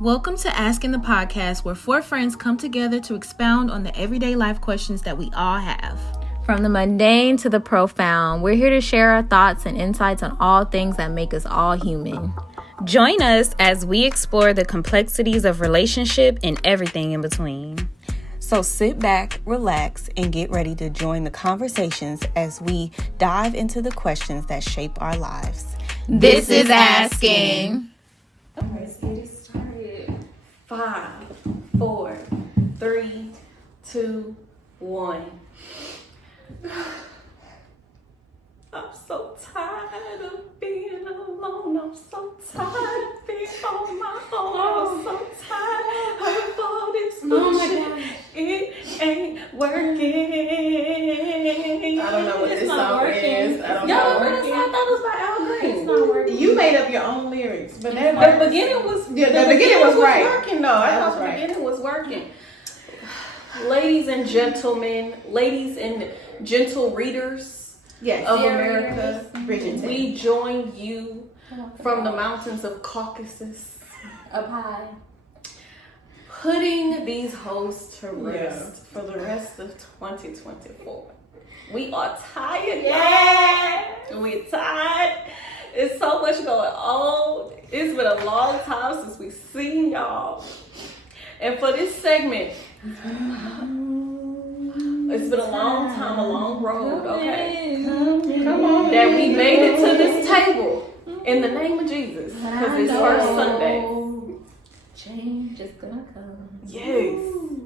Welcome to ASKN the podcast, where four friends come together to expound on the everyday life questions that we all have. From the mundane to the profound, we're here to share our thoughts and insights on all things that make us all human. Join us as we explore the complexities of relationship and everything in between. So sit back, relax, and get ready to join the conversations as we dive into the questions that shape our lives. This is ASKN. Let's get it started. 5, 4, 3, 2, 1. I'm so tired of being alone. I'm so tired of being on my own. I'm so tired of all this bullshit. It ain't working. I don't know what this song is. I don't know. I thought it was by Al Green. It's not working. You made up your own lyrics, but that The beginning was the beginning was right. Working though. I That thought was the right. beginning was working. Ladies and gentlemen, ladies and gentle readers of America, Bridgerton. we join you from the mountains of Caucasus, Up high. putting these hoes to rest for the rest of 2024. We are tired, y'all. We're tired. It's so much going on. It's been a long time since we've seen y'all. And for this segment, it's been a long time, a long road, okay? Come on. That we made it to this table in the name of Jesus. Because it's first Sunday. Change is gonna come. Yes.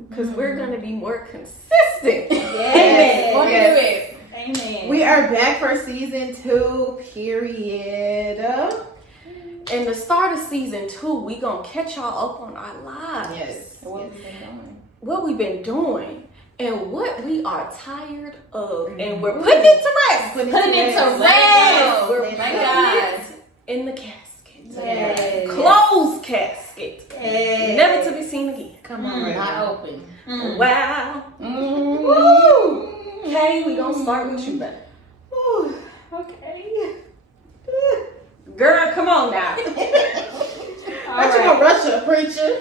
Because we're going to be more consistent. Yes. Amen. Yes. Amen. We are back for season 2, period. And the start of season 2, we going to catch y'all up on our lives. Yes. What we've been doing. And what we are tired of. And we're putting it to rest. Putting it to rest. We're Oh putting my God. it in the casket. Yes. Closed casket. Yes. Never to be seen again. Come on, Not open. Wow. Woo. Okay, we gonna start with you, babe. Okay. Girl, come on now. What you gonna rush her, preacher?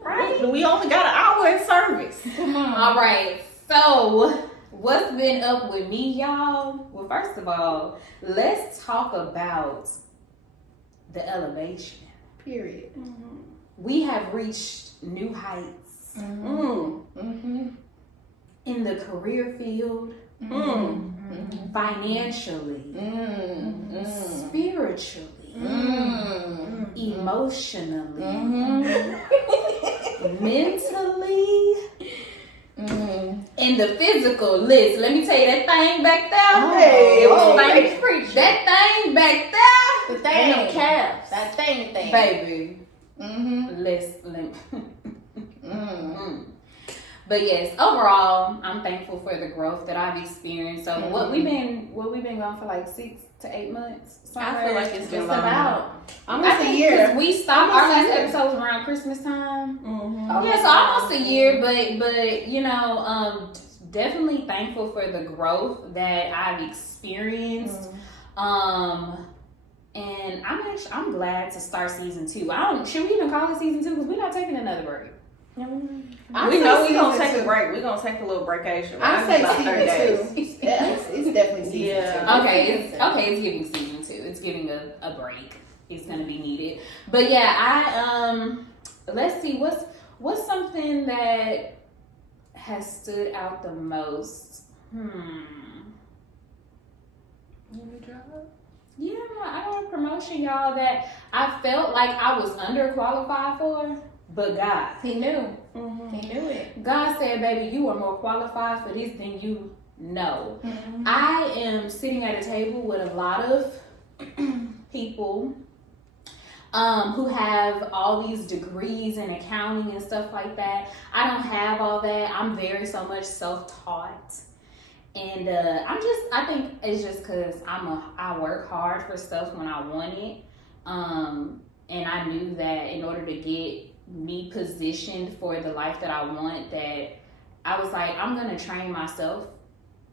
Right? We only got an hour in service. All right. So, what's been up with me, y'all? Well, first of all, let's talk about the elevation. Period. We have reached new heights in the career field, financially, spiritually, emotionally, mentally, and the physical. Listen, let me tell you that thing back there. Hey, It was oh, like preach. that thing back there. The And them thing. calves. That thing. Baby. Listen. But yes, overall, I'm thankful for the growth that I've experienced. So what we've been gone for like 6 to 8 months. I feel like it's been just longer. about. Almost a I think year. 'cause we stopped our Almost a last year. episode was around Christmas time. Mm-hmm. Yeah, so almost a year, but you know, definitely thankful for the growth that I've experienced. And I'm glad to start season 2. Should we even call it season 2? Because we're not taking another break. We know we're gonna take a break. We're gonna take a little breakation. I say about 30 days. season 2. Yeah, it's definitely season 2. Yeah. Okay, it's giving season 2. It's giving a break. It's gonna be needed. But yeah, let's see, what's something that has stood out the most? Yeah, I got a promotion, y'all, that I felt like I was underqualified for, but God. He knew. He knew it. God said, baby, you are more qualified for this than you know. I am sitting at a table with a lot of people who have all these degrees in accounting and stuff like that. I don't have all that. I'm very so much self-taught. And I think it's just because I work hard for stuff when I want it. And I knew that in order to get me positioned for the life that I want, that I was like, I'm going to train myself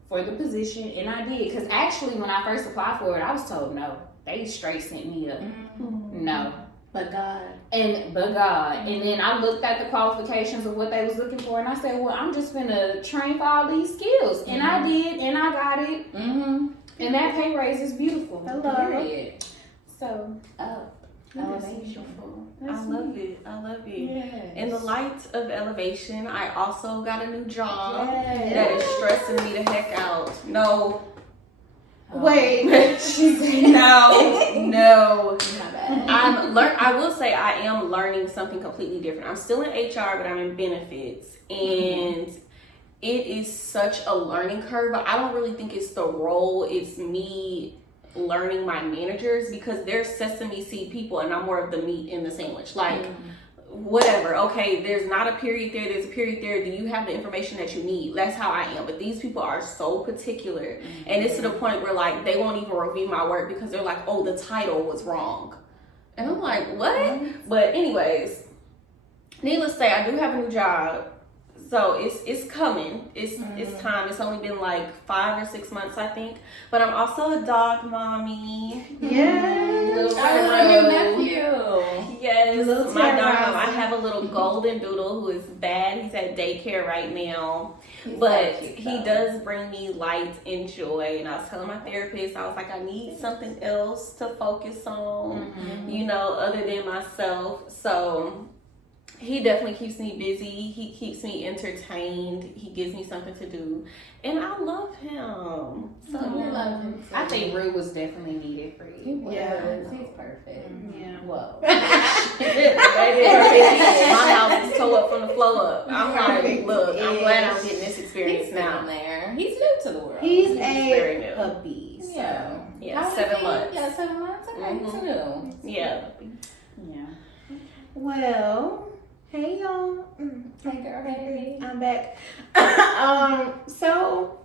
for the position. And I did. Because actually, when I first applied for it, I was told no. They straight sent me a no. But God. And then I looked at the qualifications of what they was looking for, and I said, well, I'm just gonna train for all these skills. And I did, and I got it. Mm-hmm. And that pay raise is beautiful. I love it. So, elevation. I love it. Yes. In the light of elevation, I also got a new job that is stressing me the heck out. No. Wait. She said no. I will say I am learning something completely different. I'm still in HR, but I'm in benefits. And it is such a learning curve, but I don't really think it's the role. It's me learning my managers, because they're sesame seed people and I'm more of the meat in the sandwich. Like, whatever. Okay, there's not a period there. There's a period there. Do you have the information that you need? That's how I am. But these people are so particular. And it's to the point where, like, they won't even review my work because they're like, oh, the title was wrong. And I'm like, what? But anyways, needless to say, I do have a new job. So it's coming. It's time. It's only been like 5 or 6 months, I think. But I'm also a dog mommy. Yes. I love your nephew. Yes, my dog mom. I have a little golden doodle who is bad. He's at daycare right now. But he does bring me light and joy. And I was telling my therapist, I was like, I need something else to focus on, other than myself. So he definitely keeps me busy. He keeps me entertained. He gives me something to do. And I love him. So I love him. I think Rue was definitely needed for you. Yeah. He's perfect. Yeah. Whoa. My house is tore up from the floor up. I'm like, look, I'm glad I'm getting this experience now. There. He's new to the world. He's very new. a puppy. So. Yeah, 7 months. Yeah, 7 months. Okay, he's new. Yeah. Well, hey y'all. Hey girl, hey. I'm back. So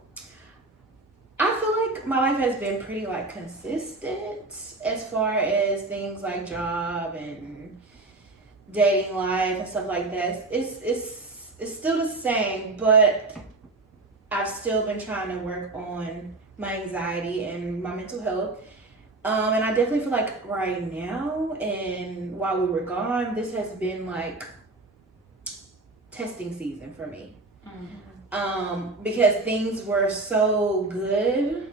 I feel like my life has been pretty like consistent as far as things like job and dating life and stuff like that. It's still the same, but I've still been trying to work on my anxiety and my mental health. And I definitely feel like right now and while we were gone, this has been like testing season for me. Because things were so good.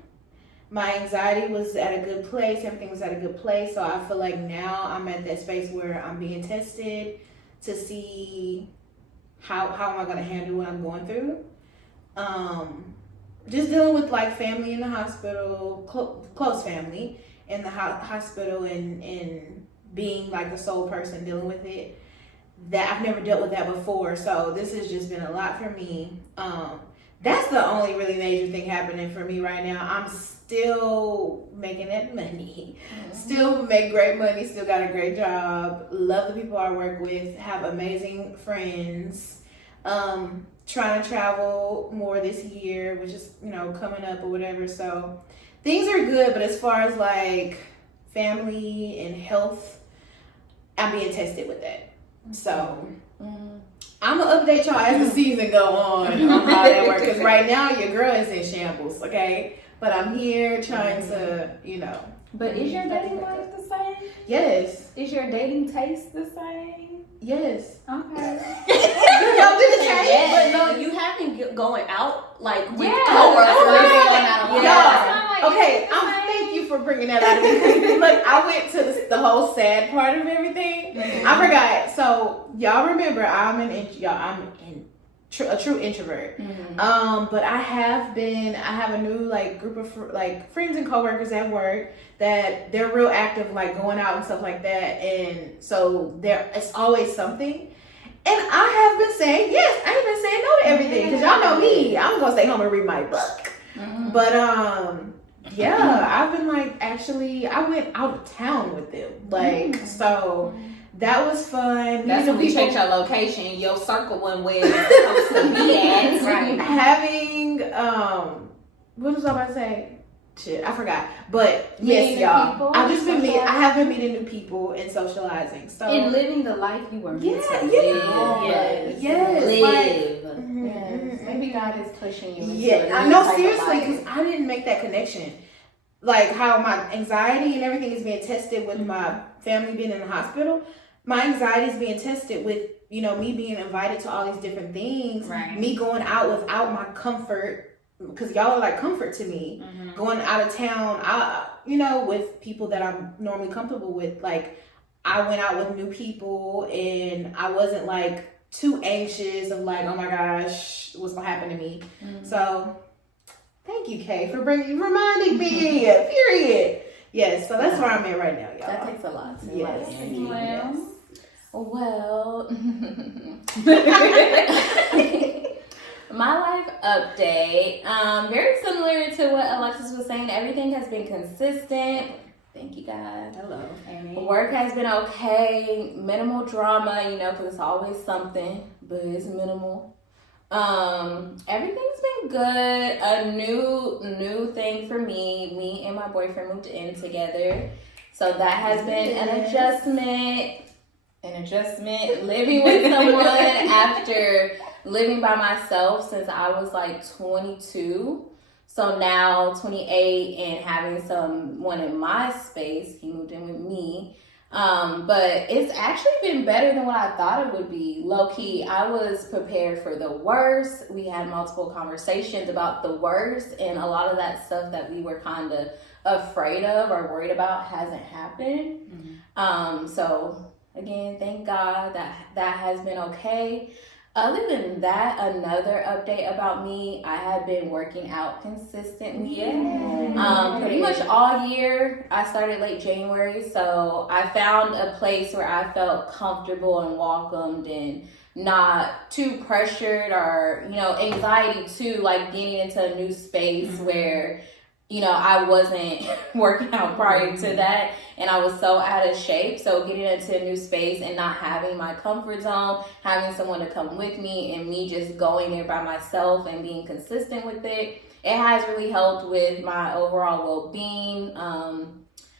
My anxiety was at a good place. Everything was at a good place. So I feel like now I'm at that space where I'm being tested to see how am I going to handle what I'm going through. Just dealing with like family in the hospital, close family in the hospital, and being like the sole person dealing with it. That I've never dealt with that before, so this has just been a lot for me. That's the only really major thing happening for me right now. I'm still making that money, still make great money, still got a great job, love the people I work with, have amazing friends, trying to travel more this year, which is, coming up or whatever. So things are good, but as far as like family and health, I'm being tested with that. So I'm gonna update y'all as the season go on how that works. Because right now your girl is in shambles, okay? But I'm here trying to, But is your dating life the same? Yes. Is your dating taste the same? Yes. Okay. Y'all do the same? Yes. But no, you have been going out like with Okay, thank you for bringing that out of me. Look, I went to the whole sad part of everything. I forgot. So y'all remember, I'm a true introvert. But I have a new like group of like friends and coworkers at work that they're real active, like going out and stuff like that. And so it's always something. And I have been saying yes. I ain't been saying no to everything because y'all know me. I'm gonna stay home and read my book. But yeah, I've been like I went out of town with them. Like so. That was fun. That's when we checked your location. Your circle wasn't where it's supposed to be at. Right. Having, what was I about to say? Shit, I forgot. But yes, y'all. I have been meeting new people and socializing. So and living the life you were meant to live. Yes. Maybe God is pushing you. I know, seriously, because I didn't make that connection. like how my anxiety and everything is being tested with my family being in the hospital. My anxiety is being tested with, you know, me being invited to all these different things, me going out without my comfort, because y'all are like comfort to me, going out of town, you know, with people that I'm normally comfortable with. Like, I went out with new people and I wasn't like too anxious of like, oh my gosh, what's gonna happen to me? So thank you, Kay, for reminding me, period. Yes, so that's where I'm at right now, y'all. That takes a lot. Yes. Well, my life update, very similar to what Alexis was saying. Everything has been consistent. Thank you, God. Hello. Amen. Work has been okay. Minimal drama, you know, because it's always something, but it's minimal. Everything's been good. A new thing for me. Me and my boyfriend moved in together. So that has been an adjustment. Living with someone after living by myself since I was like 22. So now 28 and having someone in my space. He moved in with me. But it's actually been better than what I thought it would be. Low key, I was prepared for the worst. We had multiple conversations about the worst, and a lot of that stuff that we were kind of afraid of or worried about hasn't happened. So again, thank God that has been okay. Other than that, another update about me, I have been working out consistently. Pretty much all year. I started late January, so I found a place where I felt comfortable and welcomed and not too pressured or, you know, anxiety too, like getting into a new space where, you know, I wasn't working out prior to that and I was so out of shape. So getting into a new space and not having my comfort zone, having someone to come with me and me just going there by myself and being consistent with it, it has really helped with my overall well-being,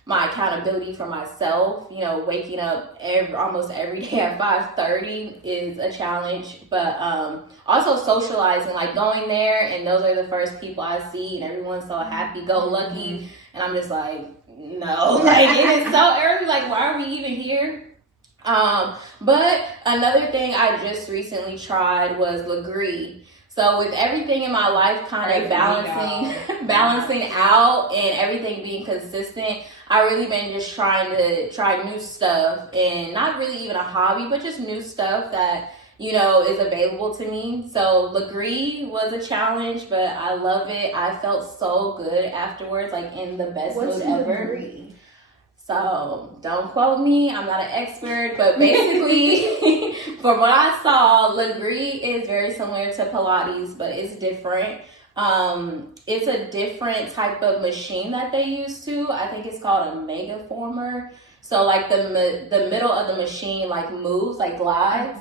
my accountability for myself. You know, waking up almost every day at 5:30 is a challenge, but also socializing, like going there and those are the first people I see and everyone's so happy-go-lucky and I'm just like, no, like it is so early, like why are we even here? But another thing I just recently tried was Legree. So with everything in my life kind of balancing out and everything being consistent, I really been just trying to try new stuff and not really even a hobby, but just new stuff that, you know, is available to me. So Legree was a challenge, but I love it. I felt so good afterwards, like in the best mood ever. Legree? So don't quote me, I'm not an expert, but basically from what I saw, Legree is very similar to Pilates, but it's different. It's a different type of machine that they use to. I think it's called a megaformer. So like the middle of the machine like moves, like glides,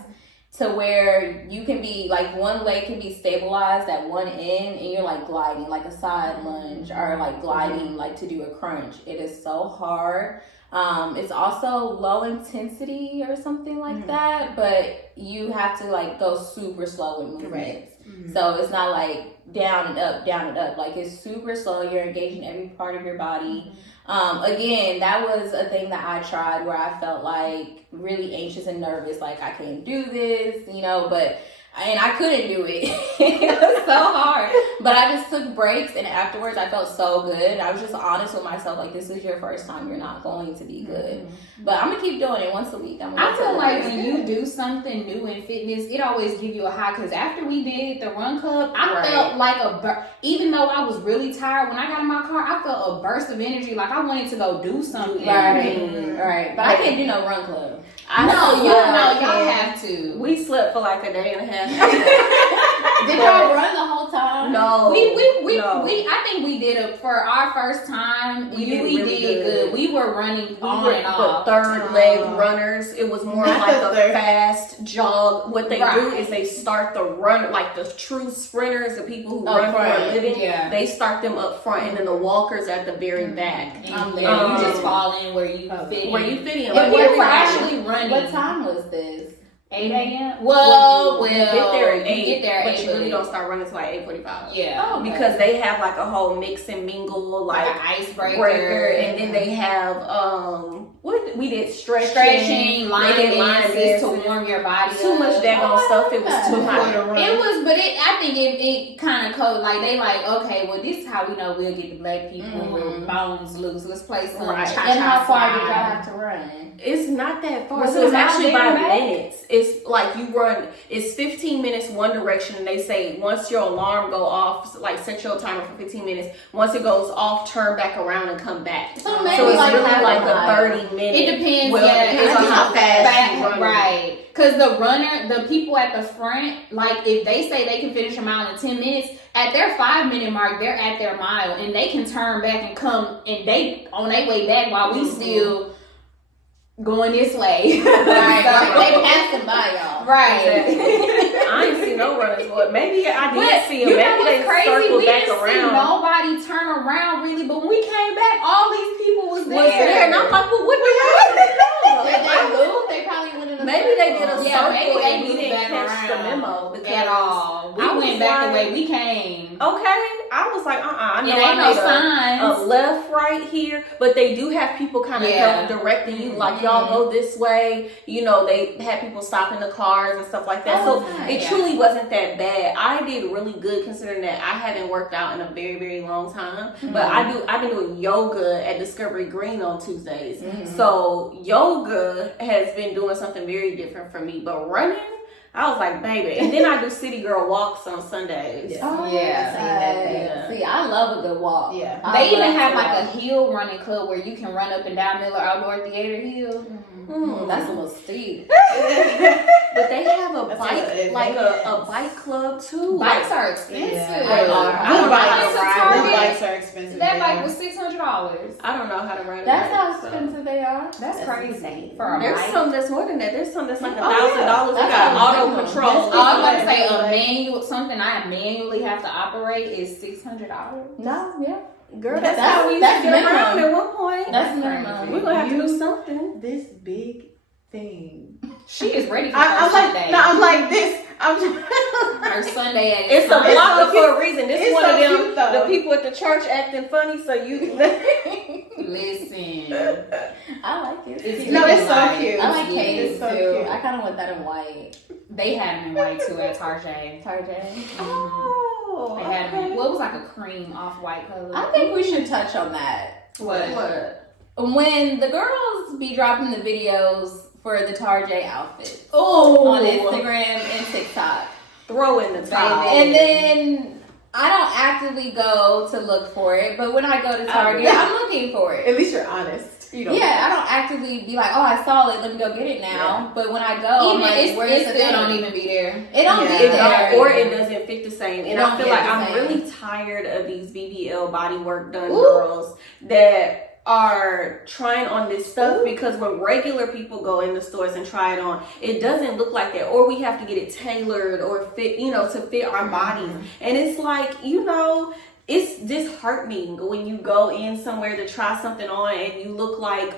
to where you can be like one leg can be stabilized at one end and you're like gliding like a side lunge or like gliding like to do a crunch. It is so hard. It's also low intensity or something like that, but you have to like go super slow in movements. So it's not like down and up. Like it's super slow. You're engaging every part of your body. Again, that was a thing that I tried where I felt like really anxious and nervous, like I can't do this, you know, and I couldn't do it. It was so hard. But I just took breaks and afterwards I felt so good. I was just honest with myself, like this is your first time, you're not going to be good. But I'm gonna keep doing it once a week. I feel like when you do something new in fitness, it always give you a high, because after we did the run club, I felt like even though I was really tired, when I got in my car, I felt a burst of energy, like I wanted to go do something. Right. But I can't do no run club. Y'all have to. We slept for like a day and a half. Did y'all run the whole time? No. We I think we did it for our first time. We did good. We were running on and off. But third leg runners, it was more like a fast jog. What they do is they start the run, like the true sprinters, the people who run for a living. Yeah. They start them up front, and then the walkers at the very back. You just fall in where you fit in. Where you fit in. But we were actually running. What time was this? 8 a.m. Well, you get there at 8, you get there at but 8, you really don't start running until like 8:45. Yeah. Oh, okay. Because they have like a whole mix and mingle, like icebreaker, and then they have what we did stretching, line they did dances to warm your body. Too much daggone stuff. It was too hot. It was, but I think it kind of cold. Like they like, okay, well this is how we know we'll get the black people with bones loose. Let's play some cha-cha. And how far did y'all slide. have to run? It's not that far. Was So it's it actually not by there, right? minutes. It's like you run. It's 15 minutes one direction, and they say once your alarm go off, like set your timer for 15 minutes. Once it goes off, turn back around and come back. So maybe So it's like really half like a mile. a 30-minute. It depends. Well, Yeah, it depends on how fast you run. Right. Because the people at the front, like if they say they can finish a mile in 10 minutes, at their 5-minute mark, they're at their mile, and they can turn back and come, and they on their way back while we still going this way. Right. They passing by y'all. Right. I ain't see no runners, but maybe I did But see them. you know Maybe they what's crazy? circled We back didn't see around. nobody turn around really, but when we came back, all these people was there. And I'm like, well, what the hell? Did they move? They probably went in a Maybe they did a circle. Yeah, circle maybe they and we moved didn't back catch the around memo because at all. We I was went back the like- way we came. Okay, I was like, I know It I ain't no made signs. a left right here, but they do have people kind of Yeah. help directing you, like y'all go this way. You know, they had people stopping the cars and stuff like that. Oh, So nice. it truly wasn't that bad. I did really good considering that I haven't worked out in a very, very long time. But I've been doing yoga at Discovery Green on Tuesdays. So yoga has been doing something very different for me. But running, I was like, baby. And then I do city girl walks on Sundays. Oh, Yeah. See, I love a good walk. Yeah. They even love have to like a walk. hill running club where you can run up and down Miller Outdoor Theater Hill. That's a little steep. But they have a That's bike, a- like a bike club too. Bikes are expensive. They are. I Good don't know bikes. how to Good ride it. bikes are expensive. That yeah. bike was $600. I don't know how to ride a That's bike. how so. expensive they are. That's crazy insane. for a There's bike. some that's more than that. There's some that's like $1,000. yeah. They got That's auto ridiculous. control. I was about to say Like- a manual, something I manually have to operate is $600. No, yeah. Girl, That's- that's how we used that's to get around minimum. at one point. That's crazy. minimum. We're gonna have to do something. This big thing. She is ready for I'm her like, Sunday. no, I'm like this. I'm just. Her Sunday at It's a time. blocker so for a reason. This is It's one so of them, cute, though. the people at the church acting funny, so you. Listen. I like it. It's No, it's so like- cute. I like Yeah, Kate it's so too. cute. I kind of want that in white. They had them in white too at Tarjay. Tarjay. Oh, They had them in, well, it was like a cream off-white color. I think we should touch on that. What? When the girls be dropping the videos for the Tarjay outfits Oh. on Instagram and TikTok, Throw in the towel. and then I don't actively go to look for it, but when I go to Target, I'm looking for it. At least you're honest. You know. Yeah, I don't actively be like, oh, I saw it, let me go get it now. But when I go, I'm Even like, it where's the still thing? don't even be there. It don't Yeah. be It there. don't, or it doesn't fit the same. And It I don't feel fit like the I'm same. really tired of these BBL body work done Ooh. girls that are trying on this stuff because when regular people go in the stores and try it on, it doesn't look like that. Or we have to get it tailored or fit, to fit our bodies. And it's like, it's disheartening when you go in somewhere to try something on and you look like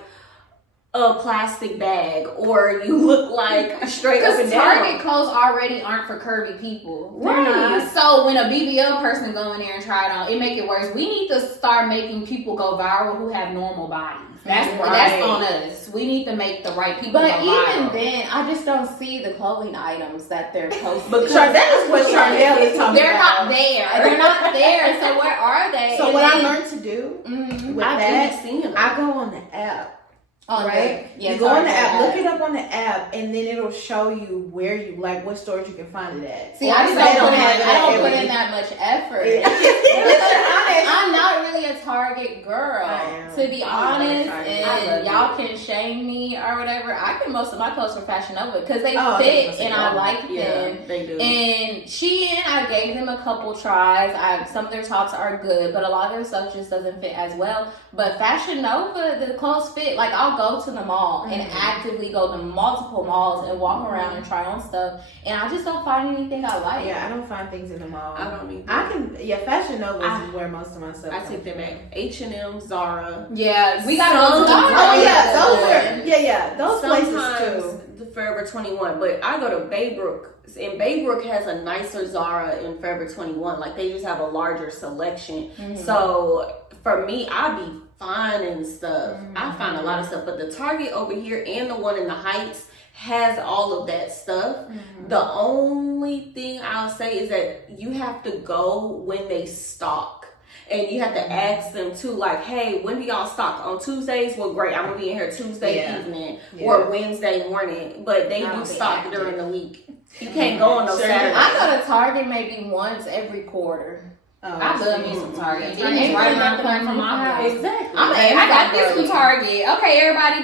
a plastic bag or you look like straight up Because and down. Target clothes already aren't for curvy people. Right. So when a BBL person go in there and try it on, it make it worse. We need to start making people go viral who have normal bodies. That's Right. on us. We need to make the right people But go even viral. then, I just don't see the clothing items that they're posting. But That is what Charnel is talking They're about. not there. They're not there, so where are they? So And what I then- learned to do Mhm. with I that, didn't see them. I go on the app. On Right? the, yeah, You go on the Target app, look it up on the app, and then it'll show you where you what stores you can find it at. See, I just They don't put in, have it I don't at put every- in that much effort. Yeah. I'm not really a Target girl, I am. to be honest. Target. I And love y'all can shame me or whatever. I get most of my clothes from Fashion Nova because they Oh, fit that's and I awesome. like Yeah, them. they do. And Shein, I gave them a couple tries. Some of their tops are good, but a lot of their stuff just doesn't fit as well. But Fashion Nova, the clothes fit. Like I'll I'll go to the mall and actively go to multiple malls and walk around and try on stuff, and I just don't find anything I like. Yeah, I don't find things in the mall. I don't either. I can, Fashion Nova is where most of my stuff. I take them back. H&M, Zara. Yeah, we gotta go to those places too. Sometimes the Forever 21, but I go to Baybrook, and Baybrook has a nicer Zara in Forever 21. Like, they just have a larger selection. So for me, I be finding stuff. I find a lot of stuff, but the Target over here and the one in the Heights has all of that stuff. The only thing I'll say is that you have to go when they stock. And you have to ask them too, like, hey, when do y'all stock? On Tuesdays? Well, great, I'm gonna be in here Tuesday evening or Wednesday morning. But they do stock during the week. You can't go on no Saturday. I go to Target maybe once every quarter. I love me some Target. It's It's right around the corner from my house. Exactly. I got this from Target. Okay, everybody,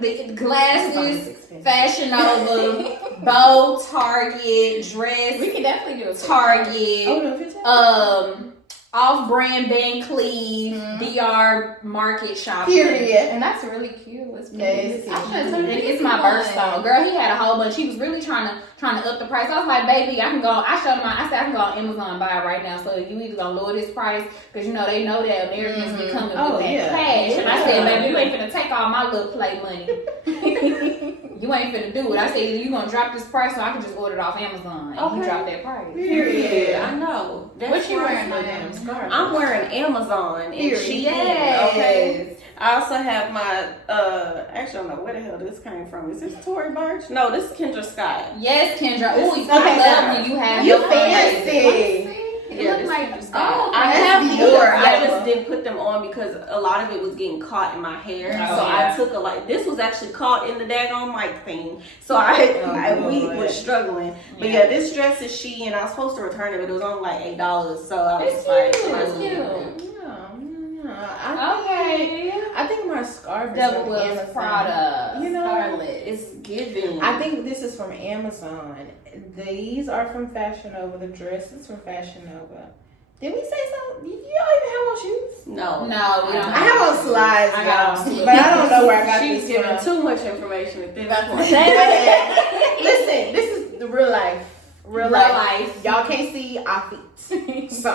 the glasses, Fashion Nova, bow, Target, dress, We can definitely do a Target, off-brand Van Cleef, DR Market shopping. And that's really cute. It's It's my birthstone. Girl, he had a whole bunch. He was really trying to up the price. I was like, baby, I can go. I showed him. I said I can go on Amazon and buy it right now. So you either gonna lower this price because you know they know that Americans be coming with that cash. And I said, baby, you ain't finna take all my little play money. You ain't finna do it. I said you gonna drop this price so I can just order it off Amazon. And he dropped that price. Period. I know. What you wearing, damn scarf? I'm wearing Amazon and she okay. I also have my actually I don't know where the hell this came from. Is this Tory Burch? No, this is Kendra Scott. Yes, Kendra. Ooh, I love when you have You your fancy. Yeah, look like this oh, I that's have beautiful. more. I just didn't put them on because a lot of it was getting caught in my hair. I took this was actually caught in the daggone mic thing. So we were struggling. But yeah, this dress is Shein. I was supposed to return it, but it was only like $8. So I was It's cute. I think my scarf is Double from Wells Amazon. Prada. You know, Scarlet. it's giving. I think this is from Amazon. These are from Fashion Nova. The dress is from Fashion Nova. Did we say something? You don't even have on shoes? No, we don't. I have on slides, I got y'all, but I don't know where I got She's this giving from. too much information at this point. Listen, this is the real life. Real life. Y'all can't see our feet. So,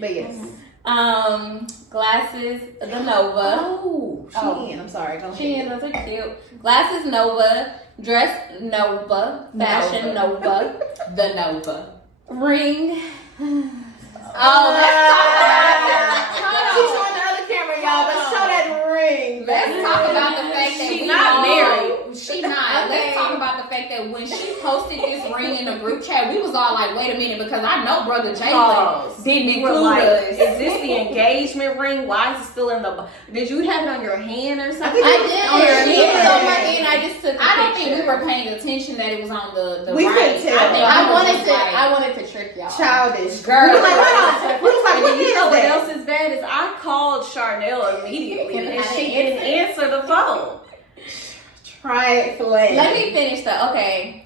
but yes. Glasses, the Nova. Shein. I'm sorry. Go Shein, ahead. those are cute. Glasses, Nova. Dress, Nova. Fashion, Nova. The Nova. Ring. Oh, let's talk about She's on the other camera, y'all. But show that ring. Let's talk about the fact that She's we not all- married. She not. Let's talk about the fact that when she posted this ring in the group chat, we was all like, wait a minute, because I know Brother Jalen didn't We were include like, us. is this the engagement ring? Why is it still in the? Did you have it on your hand or something? I did. On your It was hand. on my hand. I just took a I don't picture. think we were paying attention that it was on the We right. couldn't tell. I think I we wanted was to. like, I wanted to trick y'all. Childish. Girl. We was like, hold on. We was like, And what then you is know what that? else is bad is I called Charnel immediately And and I she didn't didn't answer the phone. Trifling. Let me finish though. Okay.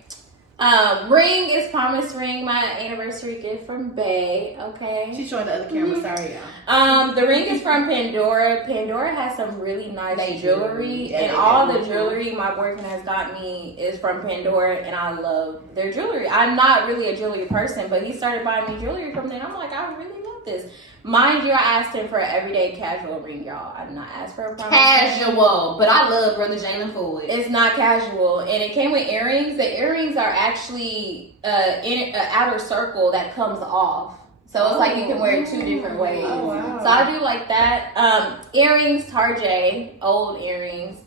Ring is promise ring, my anniversary gift from Bay. Okay. She's showing the other camera. Sorry, y'all. The ring is from Pandora. Pandora has some really nice jewelry, Yeah, and they all do. the jewelry my boyfriend has got me is from Pandora, and I love their jewelry. I'm not really a jewelry person, but he started buying me jewelry from them. I'm like, I really love this. Mind you, I asked him for an everyday casual ring, y'all. I did not ask for a promise ring. casual, but I love Brother Jalen Ford. It's not casual, and it came with earrings. The earrings are actually in an outer circle that comes off, so it's like you can wear it two different ways. Oh, wow. So I do like that. Earrings, Tarjay, old earrings.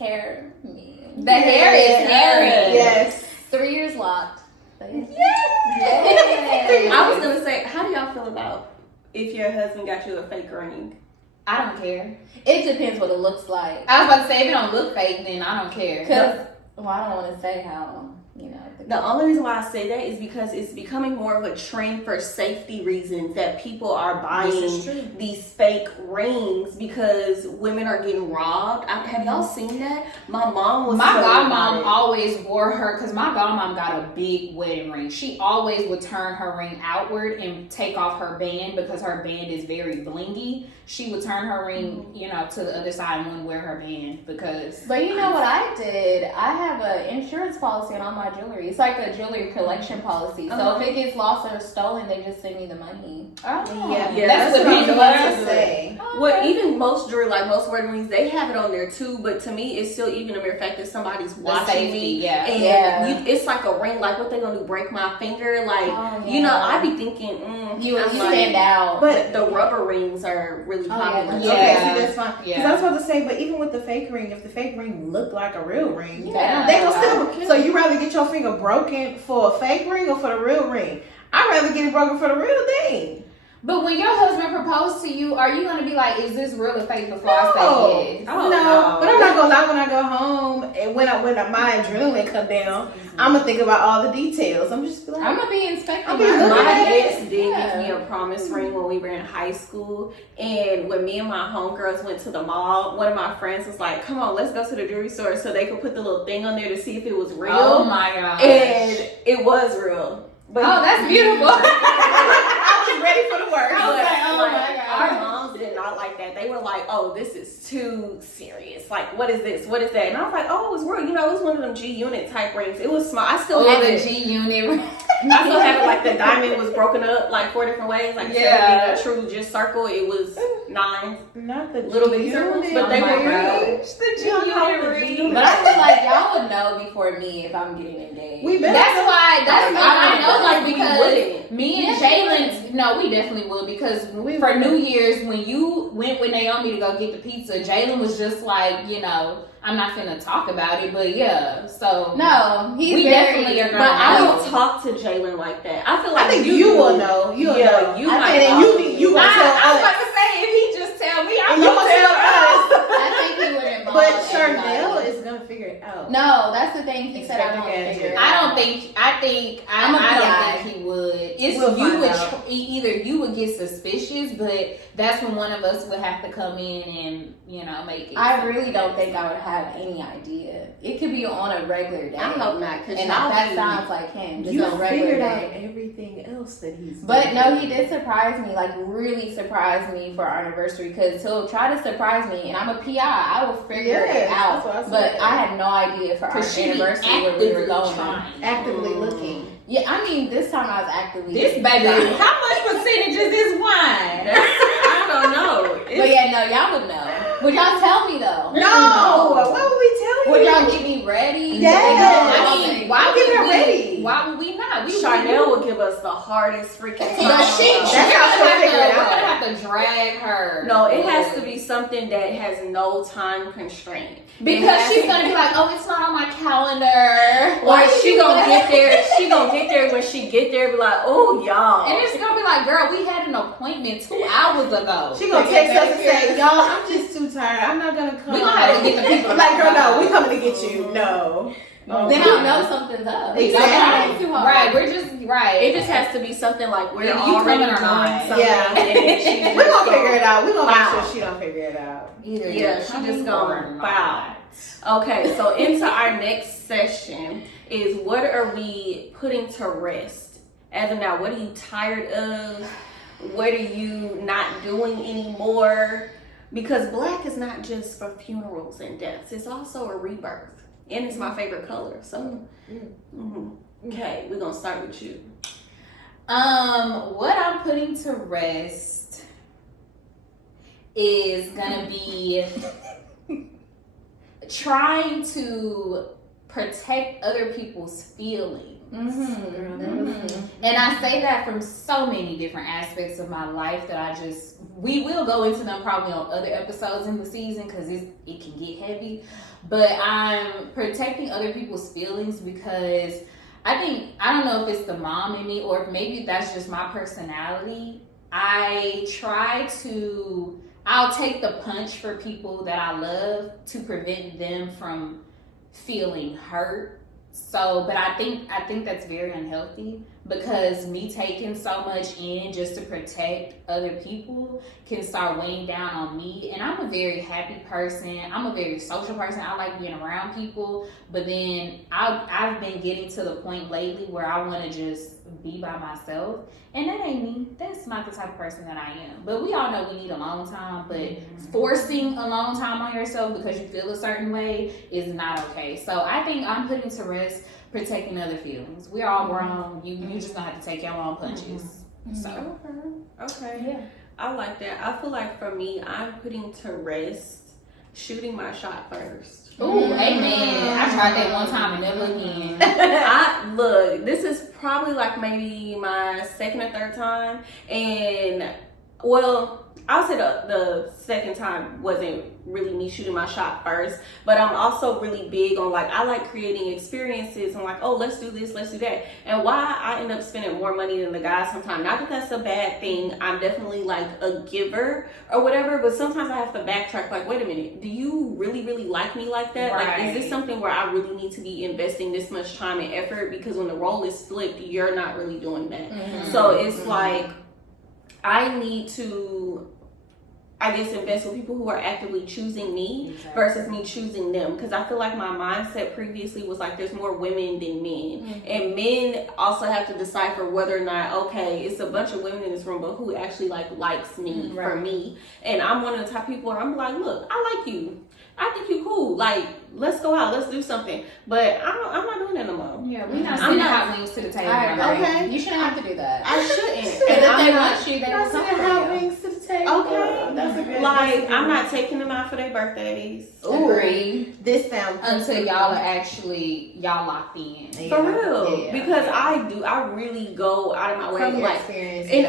Hair, The hair is hairy. Yes. 3 years locked. I was gonna say, how do y'all feel about if your husband got you a fake ring? I don't care. It depends what it looks like. I was about to say, if it don't look fake, then I don't care. Cause, well, I don't want to say how The only reason why I say that is because it's becoming more of a trend for safety reasons that people are buying these fake rings because women are getting robbed. Have y'all seen that? My mom was. My godmom always wore her, because my godmom got a big wedding ring. She always would turn her ring outward and take off her band because her band is very blingy. She would turn her ring, to the other side and wouldn't wear her band because. But you know what I did? I have an insurance policy on all my jewelry. It's like a jewelry collection policy. So if it gets lost or stolen, they just send me the money. Oh, yeah, that's what I was about to to say. Well, even most jewelry, like most wedding rings, they have it on there too. But to me, it's still even a mere fact that somebody's watching me. Yeah. And it's like a ring. Like, what they gonna do? Break my finger? Like, I be thinking, you would stand out. But the rubber rings are really popular. Okay, see, that's fine. Because I was about to say, but even with the fake ring, if the fake ring looked like a real ring, they gonna still. So you rather get your finger broken for a fake ring or for the real ring? I'd rather get it broken for the real thing. But when your husband proposed to you, are you gonna be like, "Is this real or fake?" Before I say yes? No, but I'm not gonna lie. When I go home and when my adrenaline come down, I'm gonna think about all the details. I'm just like, I'm gonna be inspecting. My ex did give me a promise ring when we were in high school, and when me and my homegirls went to the mall, one of my friends was like, "Come on, let's go to the jewelry store so they could put the little thing on there to see if it was real." Oh my gosh! And it was real. But that's beautiful. I was ready for the worst. I was like, oh my God. Our moms did not like that. They were like, "Oh, this is too serious. Like, what is this? What is that?" And I was like, "Oh, it was real. It was one of them G Unit type rings. It was small. I still have the it. G Unit. I still have it. Like the diamond was broken up like 4 different ways. Like instead of being a true just circle, it was 9 Not the little bitty circles, but they were real. The G Unit ring. But I feel like y'all would know before me if I'm getting engaged. That's why I know, like, because we me and Jalen, no, we definitely would, because for New Year's when you went with Naomi to go get the pizza, Jalen was just like, I'm not finna talk about it, but yeah. So no, we definitely are gonna. But I don't talk to Jalen like that. I feel like I think you will know. You'll know. You I might think know. you gonna tell I was us. about to say, if he just tell me, I'm You gonna gonna tell tell us. I think he would involve. But Charnel everybody. is gonna figure it out. No, that's the thing. He said I don't figure it out. I don't think he would. It's We'll you find would out. either you would get suspicious, but that's when one of us would have to come in and make it. I really don't think I would have any idea. It could be on a regular day. I hope not, because and that sounds like him. Just You a regular figured out day. everything else that he's. But no, he did surprise me, like really surprise me for our anniversary, because he'll try to surprise me, and I'm a PI. I will figure it out. that's what I said. But I had no idea for our anniversary where we were going. actively looking. Yeah, I mean, this time I was actively. This baby, how much percentage is this wine? I don't know. But yeah, no, y'all would know. Would y'all tell me though? No, why would we tell you? Would y'all get me ready? Yes. I mean, why Get would her we? ready. Why would we not? Charnel would give us the hardest freaking time. That's how she'll figure it We're out. gonna have to drag her. No, it has to be something that has no time constraint. because she's gonna be like, "Oh, it's not on my calendar." Like she gonna get there. She gonna get there when she get there. Be like, "Oh, y'all." And it's gonna be like, "Girl, we had an appointment 2 hours ago." She gonna text us and say, "Y'all, I'm just too tired. I'm not gonna come." We gonna have to get the people. I'm like, girl, no, we coming to get you. No. Then I'll know something's up. Exactly. Right, we're just right. It just has to be something like we're You already coming or doing not? something. Yeah. And then she We're just gonna figure it out. We're gonna Wow. make sure she don't figure it out. Either Yeah, you're she coming just or gonna not. wow. Okay, so into our next session is what are we putting to rest? As of now, what are you tired of? What are you not doing anymore? Because black is not just for funerals and deaths. It's also a rebirth. And it's my favorite color. So, okay, we're going to start with you. What I'm putting to rest is gonna be trying to protect other people's feelings. And I say that from so many different aspects of my life that we will go into them probably on other episodes in the season because it can get heavy. But I'm protecting other people's feelings because I don't know if it's the mom in me or if maybe that's just my personality. I'll take the punch for people that I love to prevent them from feeling hurt So, but I think that's very unhealthy, because me taking so much in just to protect other people can start weighing down on me. And I'm a very happy person. I'm a very social person. I like being around people. But then I've been getting to the point lately where I want to just be by myself. And that ain't me. That's not the type of person that I am. But we all know we need alone time. But forcing alone time on yourself because you feel a certain way is not okay. So I think I'm putting to rest protecting other feelings. We're all grown. You just gonna have to take your own punches. So Okay. yeah. I like that. I feel like for me, I'm putting to rest shooting my shot first. Ooh, amen. I tried that one time and never again. Look, this is probably like maybe my second or third time, and well, I'll say the second time wasn't really me shooting my shot first, but I'm also really big on like, I like creating experiences and like, oh, let's do this, let's do that. And why I end up spending more money than the guys sometimes, not that that's a bad thing. I'm definitely like a giver or whatever, but sometimes I have to backtrack, like, wait a minute, do you really, really like me like that? Right. Like, is this something where I really need to be investing this much time and effort? Because when the role is flipped, you're not really doing that. So it's like, I need to, I guess, invest with people who are actively choosing me versus me choosing them. Because I feel like my mindset previously was like, there's more women than men. And men also have to decipher whether or not, okay, it's a bunch of women in this room, but who actually like likes me for me. And I'm one of the type of people where I'm like, look, I like you. I think you cool. Like, let's go out. Let's do something. But I'm not doing that no more. Yeah, we're not sending hot wings to the table. Okay. You shouldn't have to do that. I shouldn't. And if they want you, they will That's come a for hot you. wings to the table. Okay. That's a good. Like, I'm not taking them out for their birthdays. Agree. This sounds Until y'all are actually locked in. For real. Yeah. Because I really go out of my way. From your Like, experience. and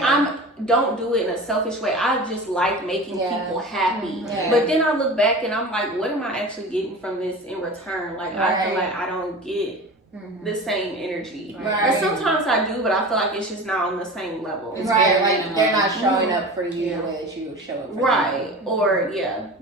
don't do it in a selfish way. I just like making people happy. But then I look back and I'm like, what am I actually getting from this in return? Like, I feel like I don't get the same energy. And sometimes I do, but I feel like it's just not on the same level. Like they're not showing up for you the way that you show up for them. Or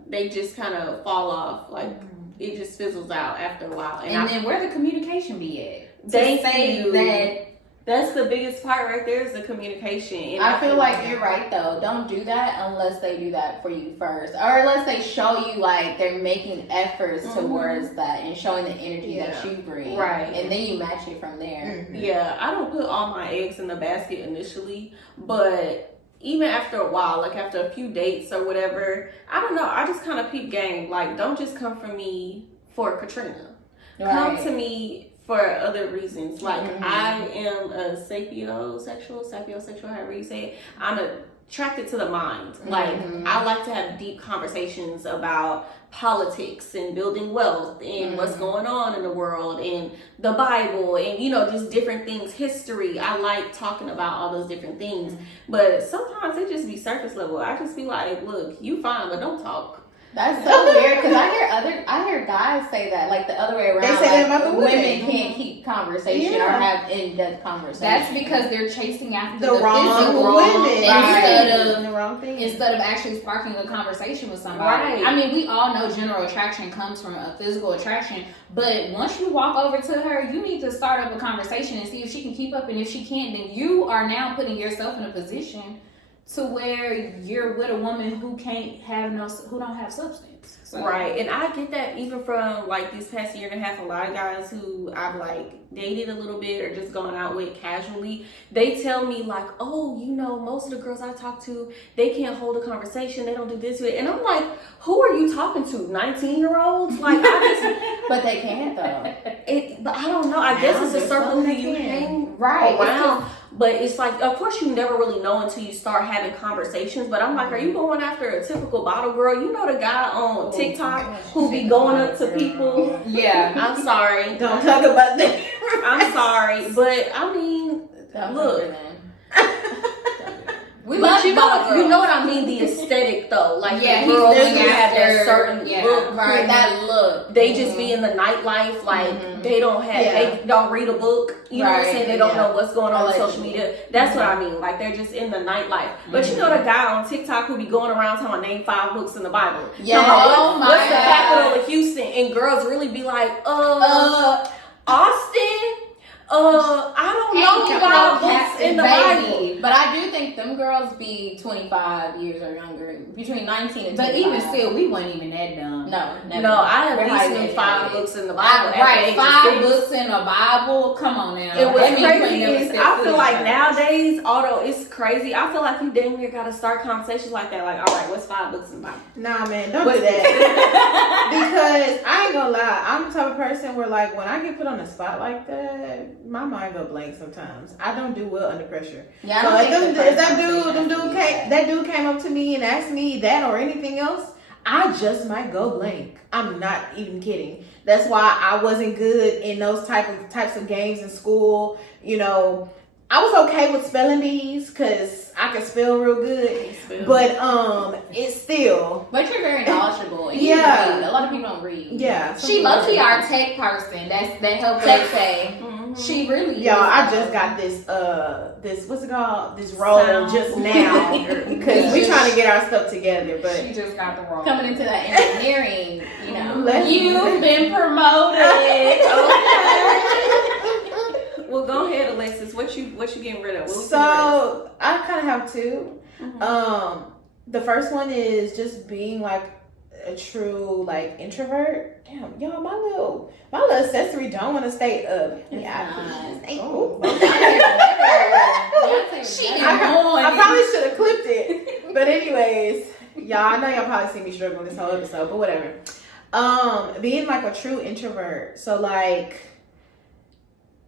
they just kind of fall off. Like, it just fizzles out after a while. And then where the communication be at? Thank say you. that. That's the biggest part right there, is the communication. And I feel like you're right though. Don't do that unless they do that for you first, or unless they show you like they're making efforts towards that and showing the energy that you bring. Right. And then you match it from there. Yeah, I don't put all my eggs in the basket initially, but even after a while, like after a few dates or whatever, I don't know, I just kind of peep game. Like, don't just come for me for Katrina. Come to me for other reasons. Like, I am a sapiosexual, however you say it. I'm attracted to the mind. Like, I like to have deep conversations about politics and building wealth and what's going on in the world and the Bible and, just different things, history. I like talking about all those different things. But sometimes it just be surface level. I just be like, look, you fine, but don't talk. That's so weird, because I hear guys say that, like the other way around. They say like, about the women can't keep conversation or have in-depth conversation. That's because they're chasing after the wrong women instead of actually sparking a conversation with somebody. I mean, we all know general attraction comes from a physical attraction, but once you walk over to her, you need to start up a conversation and see if she can keep up, and if she can't, then you are now putting yourself in a position to where you're with a woman who who don't have substance. So. Right, and I get that even from like this past year and a half. A lot of guys who I've like dated a little bit or just gone out with casually, they tell me like, oh, most of the girls I talk to, they can't hold a conversation, they don't do this with it. And I'm like, who are you talking to? 19-year-olds? Like, but they can't though. But I don't know. I guess it's a circle that you hang around. But it's like, of course, you never really know until you start having conversations. But I'm like, are you going after a typical bottle girl? You know the guy on TikTok who be going up to people? Yeah. I'm sorry. Don't talk about that. I'm sorry. But, I mean, look. But you know what I mean? The aesthetic though, like the girls who have that certain look, right? That look. They just be in the nightlife, like they don't have, they don't read a book. You know what I'm saying? They don't know what's going on on social media. That's what I mean. Like they're just in the nightlife. But you know the guy on TikTok who be going around talking about name 5 books in the Bible. Yeah. What's the capital of Houston? And girls really be like, Austin. I don't know about books in the Bible. But I do think them girls be 25 years or younger, between 19 and 25. But even still, we weren't even that dumb. No, never. No, I We're at least highly knew 5 educated. books in the Bible. Right, 5 books in the Bible. Come on now. It was That means you ain't crazy. never Is stepped I foot feel in like church. nowadays, although it's crazy, I feel like you damn near gotta start conversations like that. Like, all right, what's 5 books in the Bible? Nah, man, don't do that. Because I ain't gonna lie, I'm the type of person where, like, when I get put on the spot like that, my mind go blank sometimes. I don't do well under pressure. Yeah, I So don't if, think the if first conversation has to be that dude came up to me and asked me that or anything else, I just might go blank. I'm not even kidding. That's why I wasn't good in those types of games in school. You know, I was okay with spelling bees because I can spell real good. But it's still. But you're very knowledgeable. And Yeah. you read. A lot of people don't read. Yeah. She low-key our tech person. That helps Tech us. say. She really Y'all, is. I just got this what's it called? This roll Sound. just now because we trying to get our stuff together. But She just got the wrong. Coming into that engineering, you know. You've been promoted. Well, go ahead, Alexis. What you getting rid of? What was So I kind of have 2. The first one is just being like a true like introvert. Damn, y'all, my little accessory don't want to stay up. I probably should have clipped it. But anyways, y'all, I know y'all probably see me struggling this whole episode, but whatever. Being like a true introvert. So like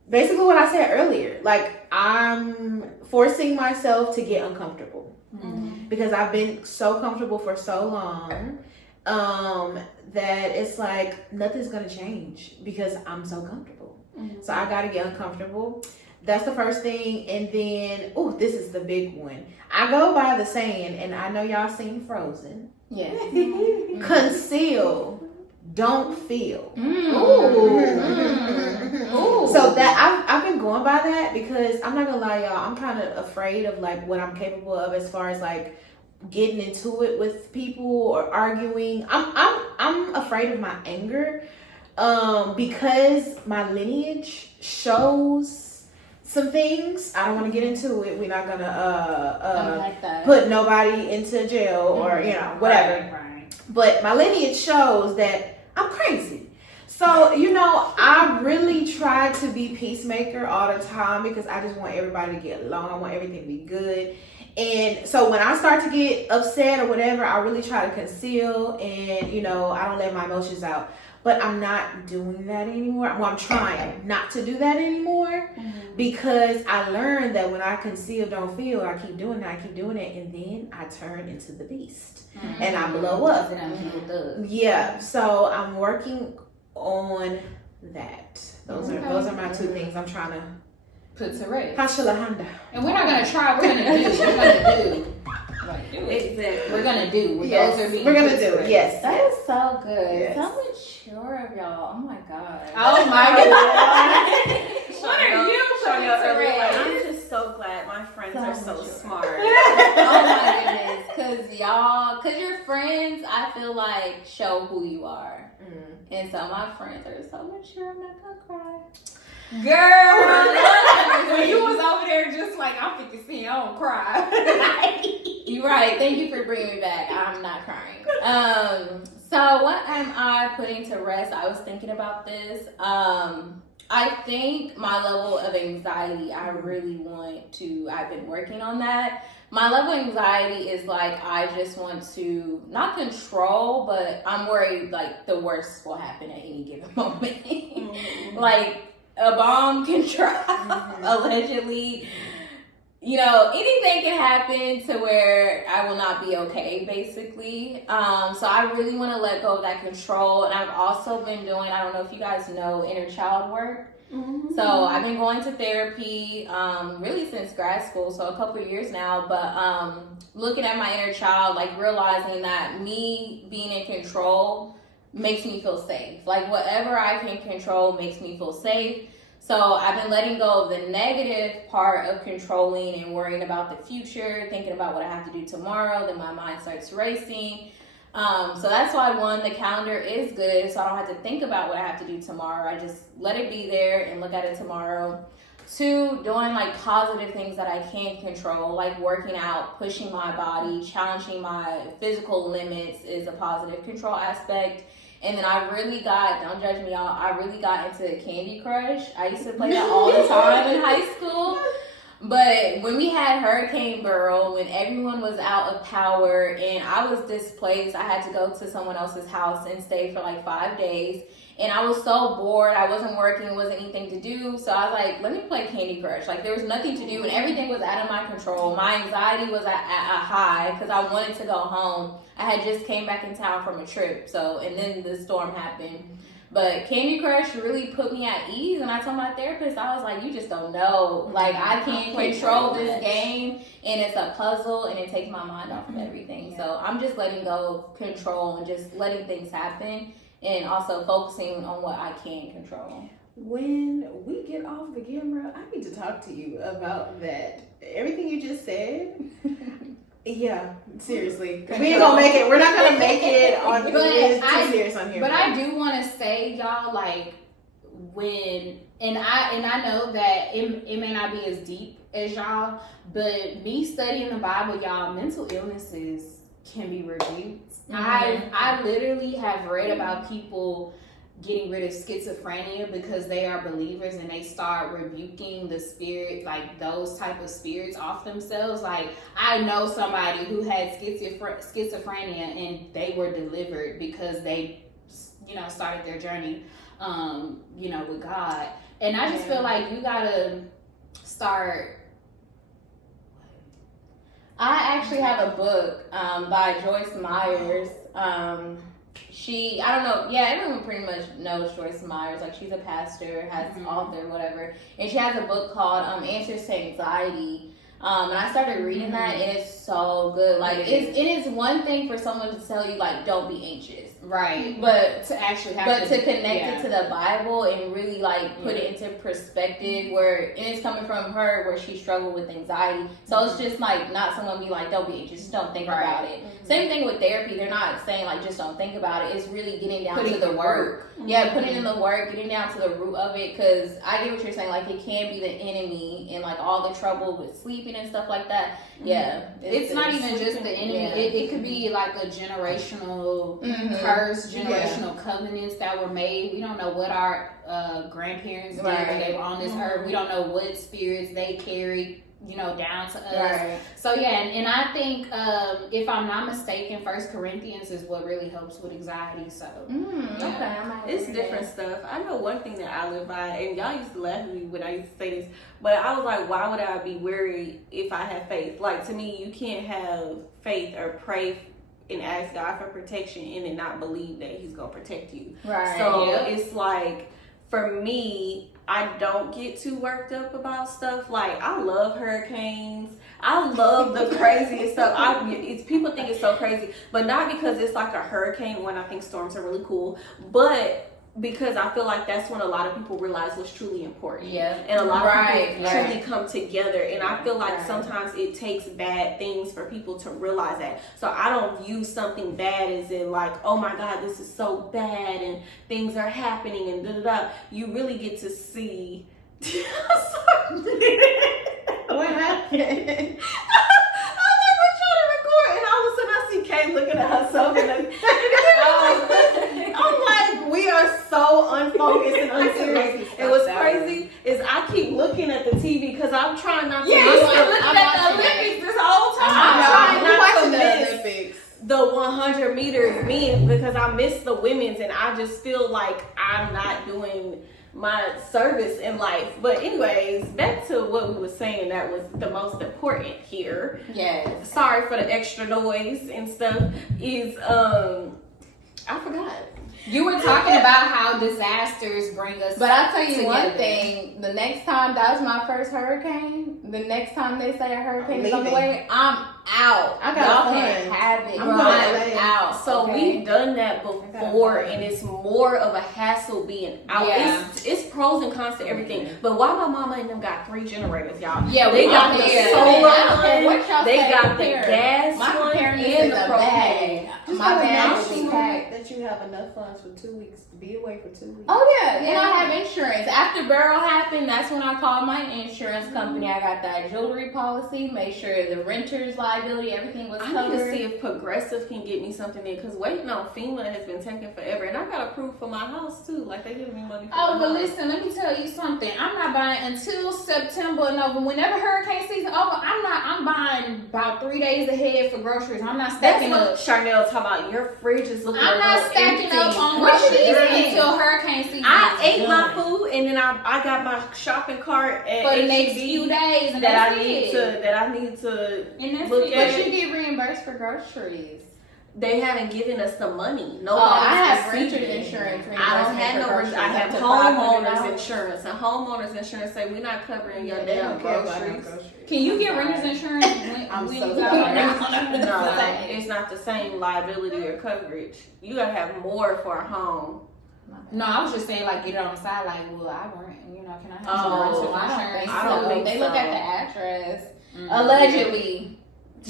basically what I said earlier, like I'm forcing myself to get uncomfortable because I've been so comfortable for so long that it's like nothing's gonna change because I'm so comfortable. So I gotta get uncomfortable. That's the first thing. And then, this is the big one. I go by the saying, and I know y'all seen Frozen. Yeah. Conceal, don't feel. Ooh. So that I've been going by that because I'm not gonna lie, y'all. I'm kind of afraid of like what I'm capable of as far as like getting into it with people or arguing. I'm afraid of my anger, because my lineage shows some things. I don't want to get into it. We're not gonna like that. put nobody into jail or whatever. Right. But my lineage shows that I'm crazy. So, I really try to be peacemaker all the time because I just want everybody to get along. I want everything to be good. And so when I start to get upset or whatever, I really try to conceal and, I don't let my emotions out. But I'm not doing that anymore. Well, I'm trying not to do that anymore because I learned that when I conceal, don't feel, I keep doing it, and then I turn into the beast and I blow up. Yeah, so I'm working on that. Those are my 2 things I'm trying to Put to rest. Hashalahanda. And we're not gonna try. We're gonna do. We're gonna do. Like, do it. Exactly. We're gonna do. Yes, Those are being we're gonna put to do it. rest. Yes. That is so good. Yes. So mature of y'all. Oh my god. Oh my god. What are you putting to rest? I'm just so glad my friends are so smart. Oh my goodness. Cause your friends, I feel like, show who you are. And so my friends are so mature. I'm not gonna cry. Girl, when you was over there just like, I'm 50 I don't cry. You're right. Thank you for bringing me back. I'm not crying. So what am I putting to rest? I was thinking about this. I think my level of anxiety, I've been working on that. My level of anxiety is like, I just want to not control, but I'm worried like the worst will happen at any given moment. Like, a bomb can drop, allegedly. Anything can happen to where I will not be okay, basically. So I really want to let go of that control. And I've also been doing, I don't know if you guys know, inner child work. So I've been going to therapy really since grad school, so a couple of years now. But looking at my inner child, like realizing that me being in control makes me feel safe. Like whatever I can control makes me feel safe. So I've been letting go of the negative part of controlling and worrying about the future, thinking about what I have to do tomorrow. Then my mind starts racing. So that's why, one, the calendar is good, so I don't have to think about what I have to do tomorrow. I just let it be there and look at it tomorrow. 2, doing like positive things that I can control, like working out, pushing my body, challenging my physical limits is a positive control aspect. And then I really got, don't judge me, y'all, I really got into Candy Crush. I used to play that all the time in high school. But when we had Hurricane Burrow, when everyone was out of power and I was displaced, I had to go to someone else's house and stay for like 5 days. And I was so bored. I wasn't working. Wasn't anything to do. So I was like, let me play Candy Crush. Like, there was nothing to do and everything was out of my control. My anxiety was at a high because I wanted to go home. I had just came back in town from a trip. So, and then the storm happened. But Candy Crush really put me at ease. And I told my therapist, I was like, you just don't know. Like, I can't control this game. And it's a puzzle. And it takes my mind off of everything. So I'm just letting go of control and just letting things happen. And also focusing on what I can control. When we get off the camera, I need to talk to you about that. Everything you just said. Yeah, seriously. We ain't gonna make it. We're not gonna make it on. It's too serious on here. But I do want to say, y'all, like when and I know that it may not be as deep as y'all, but me studying the Bible, y'all, mental illnesses can be rebuked. I literally have read about people getting rid of schizophrenia because they are believers and they start rebuking the spirit, like those type of spirits off themselves. Like, I know somebody who had schizophrenia and they were delivered because they, started their journey, with God. And I just feel like you gotta start. I actually have a book by Joyce Myers. I don't know, everyone pretty much knows Joyce Myers. Like, she's a pastor, has an author, whatever. And she has a book called Answers to Anxiety. And I started reading that, and it's so good. Like, it is one thing for someone to tell you, like, don't be anxious. Right. But to actually have to connect it to the Bible and really, like, put it into perspective and it's coming from her where she struggled with anxiety. So it's just, like, not someone be like, don't be anxious, just don't think about it. Same thing with therapy. They're not saying, like, just don't think about it. It's really getting down to the work. Yeah, putting in the work, getting down to the root of it, because I get what you're saying. Like, it can be the enemy and, like, all the trouble with sleeping and stuff like that. Yeah. It's not even just the enemy. Yeah. It could be, like, a generational curse, generational covenants that were made. We don't know what our grandparents did when they were on this earth. We don't know what spirits they carried, down to us. Right. So and I think if I'm not mistaken, 1 Corinthians is what really helps with anxiety. So okay, it's different stuff. I know one thing that I live by, and y'all used to laugh at me when I used to say this, but I was like, why would I be worried if I have faith? Like, to me, you can't have faith or pray and ask God for protection and then not believe that He's gonna protect you. Right. So it's like, for me, I don't get too worked up about stuff. Like, I love hurricanes. I love the craziest stuff. People think it's so crazy, but not because it's like a hurricane when I think storms are really cool, but because I feel like that's when a lot of people realize what's truly important. Yeah. And a lot of people truly come together. And I feel like sometimes it takes bad things for people to realize that. So I don't view something bad as in like, oh my God, this is so bad and things are happening and da da da. You really get to see. What happened? Kay looking at herself and I'm like, we are so unfocused and unserious. And what's crazy is I keep looking at the TV because I'm trying not to miss the Olympics this whole time. I'm trying not to miss the 100 meters men because I miss the women's and I just feel like I'm not doing my service in life. But anyways, back to what we were saying that was the most important here. Yes. Sorry for the extra noise and stuff. Is I forgot. You were talking about how disasters bring us. But I'll tell you one thing. The next time, that was my first hurricane. The next time they say a hurricane is on the way, I'm out. I got y'all can't have it. I'm out. So we've done that before, and it's more of a hassle being out. Yeah. It's pros and cons to everything. But why my mama and them got 3 generators, y'all? Yeah, they got the solar one. They got the gas one and the propane. my bag will be packed. That you have enough funds for 2 weeks to be away for 2 weeks. Oh yeah, and I have insurance. After Beryl happened, that's when I called my insurance company. I got that jewelry policy, made sure the renter's liability, everything was covered. I need to see if Progressive can get me something in, because waiting on FEMA has been taking forever, and I got approved for my house too. Like they giving me money for Oh, my but house. listen, let me tell you something. I'm not buying until September and over. Whenever hurricane season over, I'm buying about 3 days ahead for groceries. I'm not That's stacking what up. Chanel talking about. Your fridge is looking I'm not stacking empty. up on What you groceries eating? until hurricane season. I is ate my done. food, and then I got my shopping cart at for the next H-E-B few days, and that that's I need it. to And that's look it. at. But you get reimbursed for groceries. They haven't given us the money. Oh, Nobody's I have receiving renter's it. insurance. I don't have no. groceries. I have Up to homeowners $500. insurance, and homeowners insurance say we're not covering your They damn don't care about groceries. no groceries. Can you get renter's insurance I'm when so you got sorry. renter's insurance? No, it's not the same liability or coverage. You gotta have more for a home. No, I was just saying, like, get it on the side, like, well, I rent, you know, can I have Oh, some rental I don't insurance? think I don't so. think They so. look at the address. Mm. Allegedly.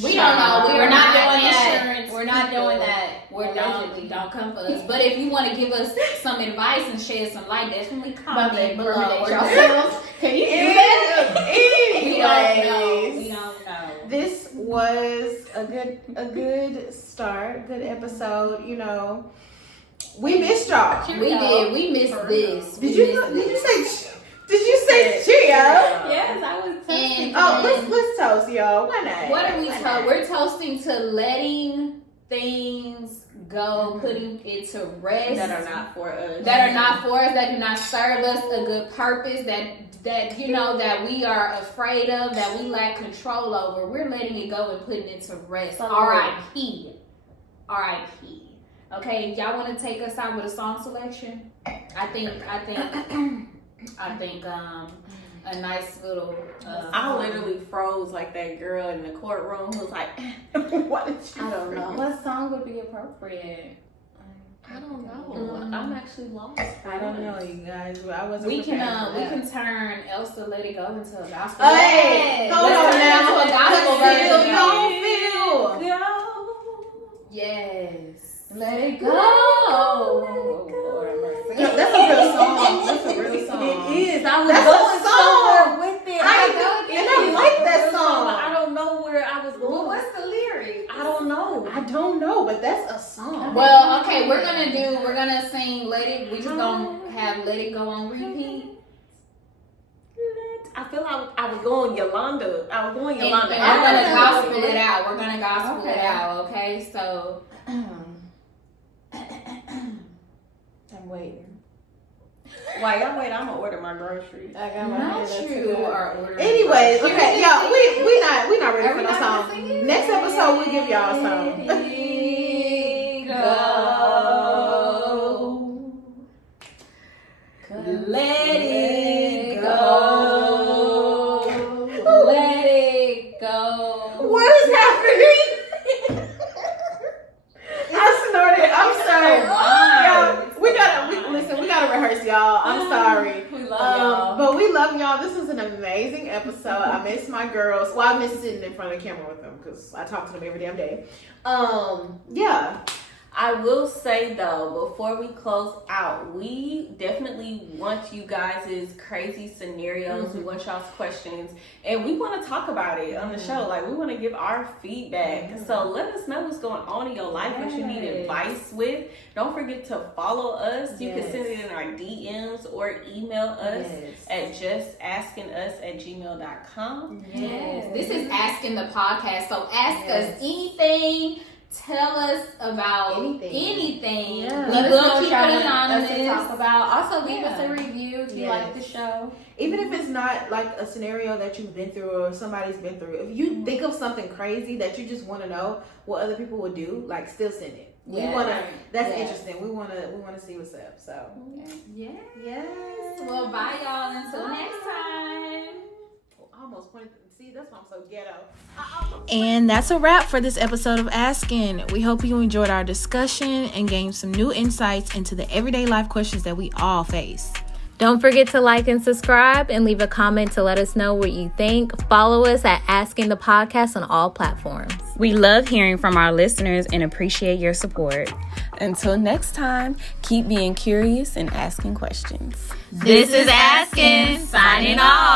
We don't know. We're not doing insurance. that. We're not people. doing that. We're Allegedly. don't come for us. But if you want to give us some advice and shed some light, definitely About comment to below. incriminate We're- yourselves. Can you do that? We don't know. Anyways, We don't know. this was a good start, good episode. You know, we missed y'all. We did. We missed this. Did you say Cheerio? Yes, I was And Oh, let's toast, y'all. Why not? what are we Why toast? not? We're toasting to letting things go, putting it to rest. that are not for us. That are not for us, that do not serve us a good purpose, that you know, that we are afraid of, that we lack control over. We're letting it go and putting it to rest. R.I.P. R.I.P. Okay, y'all want to take us out with a song selection? I think a nice little. I literally froze like that girl in the courtroom who was like, What did you I don't know. What song would be appropriate? I don't know. I'm actually lost. I don't know, you guys. But I wasn't. We prepared can for that. turn Elsa Let It Go into a gospel. Hey, Yes. hold Let's on turn it now. into a gospel Conceal, version. don't feel. Yes. Let it go. Oh, Lord have mercy. That's a real song. That's a real song. It is. I was That's going a song. somewhere with it. I like that song. But I don't know where I was going. Well, what's the lyric? I don't know. I don't know, but that's a song. Well, okay, we're gonna sing Let It. We just gonna have Let It Go on repeat. I feel like I was going Yolanda. I was going And Yolanda. we're gonna gospel it out. We're gonna gospel Okay. it out. Okay, so I'm waiting. While y'all wait, I'm gonna order my groceries. I got my not hand up to you that. are ordering. Anyways, okay, y'all, we not ready Are for we no not song. gonna sing it? Next episode we'll give y'all a song. Let it go. Let it go. What is happening? I snorted. I'm sorry. Y'all, we gotta rehearse, y'all. I'm sorry. We love y'all. But we love y'all. This was an amazing episode. I miss my girls. Well, I miss sitting in front of the camera with them because I talk to them every damn day. Yeah. I will say though, before we close out, we definitely want you guys' crazy scenarios. We want y'all's questions, and we want to talk about it on the show. Like, we want to give our feedback. So let us know what's going on in your life, what you need advice with. Don't forget to follow us. You can send it in our DMs or email us at justaskinus@gmail.com. Yes. This is Asking the Podcast. So ask us anything. Tell us about anything. Yeah. We Let us will know keep what it y'all want us to anonymous. talk about. Also, leave us Yeah. a review if you like the show. Even if it's not like a scenario that you've been through or somebody's been through, if you think of something crazy that you just want to know what other people would do, like, still send it. We want to. That's interesting. We want to see what's up. So Yes. yes. Well, bye, y'all. Until next time. I almost pointed. See, that's why I'm so ghetto. And that's a wrap for this episode of Askin. We hope you enjoyed our discussion and gained some new insights into the everyday life questions that we all face. Don't forget to like and subscribe and leave a comment to let us know what you think. Follow us at ASKN the Podcast on all platforms. We love hearing from our listeners and appreciate your support. Until next time, keep being curious and asking questions. This is ASKN signing off.